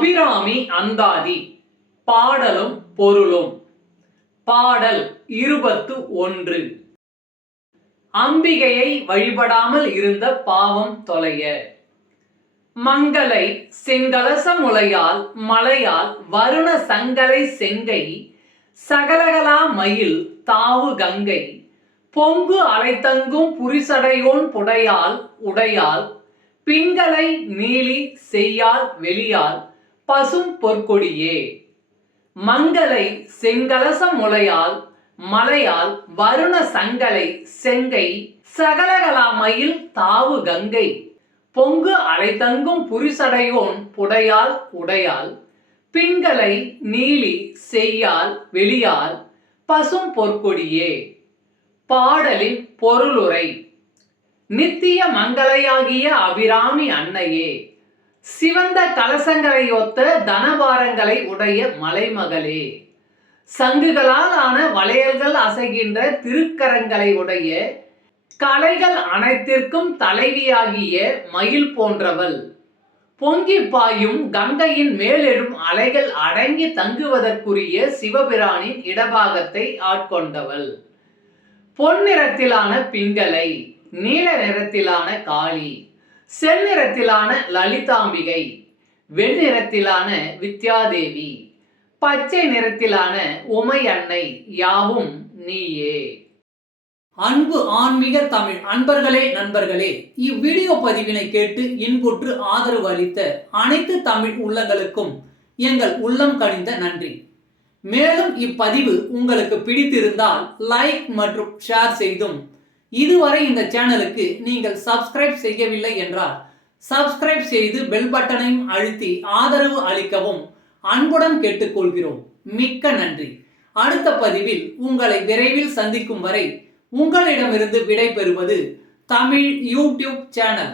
அபிராமி அந்தாதி. பாடலும் பொருளும். பாடல் 21. அம்பிகையை வழிபடாமல் இருந்த பாவம் தொலைய. மங்களை செங்கலச முலையால் மலையால் வருண சங்கலை செங்கை சகலகலா மயில் தாவு கங்கை பொங்கு அலைத்தங்கும் புரிசடையோன் புடையால் உடையால் பிங்களை நீலி செய்யால் வெளியால் பசும் பொற்கொடியே. மங்களை செங்கலச முலையால் மலையால் வருண சங்கலை செங்கை சகலகலா மயில் தாவு கங்கை பொங்கு அலைத்தங்கும் புரிசடையோன் புடையால் உடையால் பிங்களை நீலி செய்யால் வெளியால் பசும் பொற்கொடியே. பாடலின் பொருளுரை. நித்திய மங்களையாகிய அபிராமி அன்னையே, சிவந்த கலசங்களை ஒத்த தனபாரங்களை உடைய மலைமகளே, சங்குகளால் ஆன வளையல்கள் அசைகின்ற திருக்கரங்களை உடைய கலைகள் அனைத்திற்கும் தலைவியாகிய மயில் போன்றவள், பொங்கி பாயும் கங்கையின் மேலெழும் அலைகள் அடங்கி தங்குவதற்குரிய சிவபிரானின் இடபாகத்தை ஆட்கொண்டவள், பொன்னிறத்திலான பிங்களை, நீல நிறத்திலான காளி, செந்நிறத்திலான லலிதாம்பிகை, வெண்ணிறத்திலான வித்யாதேவி, பச்சை நிறத்திலான உமை அன்னை யாவும் நீயே. அன்பு ஆன்மீக தமிழ் அன்பர்களே, நண்பர்களே, இவ்வீடியோ பதிவினை கேட்டு இன்புற்று ஆதரவு அளித்த அனைத்து தமிழ் உள்ளங்களுக்கும் எங்கள் உள்ளம் கனிந்த நன்றி. மேலும் இப்பதிவு உங்களுக்கு பிடித்திருந்தால் லைக் மற்றும் ஷேர் செய்தும், இதுவரை இந்த சேனலுக்கு நீங்கள் சப்ஸ்கிரைப் செய்யவில்லை என்றால் சப்ஸ்கிரைப் செய்து பெல் பட்டனையும் அழுத்தி ஆதரவு அளிக்கவும் அன்புடன் கேட்டுக்கொள்கிறோம். மிக்க நன்றி. அடுத்த பதிவில் உங்களை விரைவில் சந்திக்கும் வரை உங்களிடமிருந்து விடை பெறுவது தமிழ் யூடியூப் சேனல்.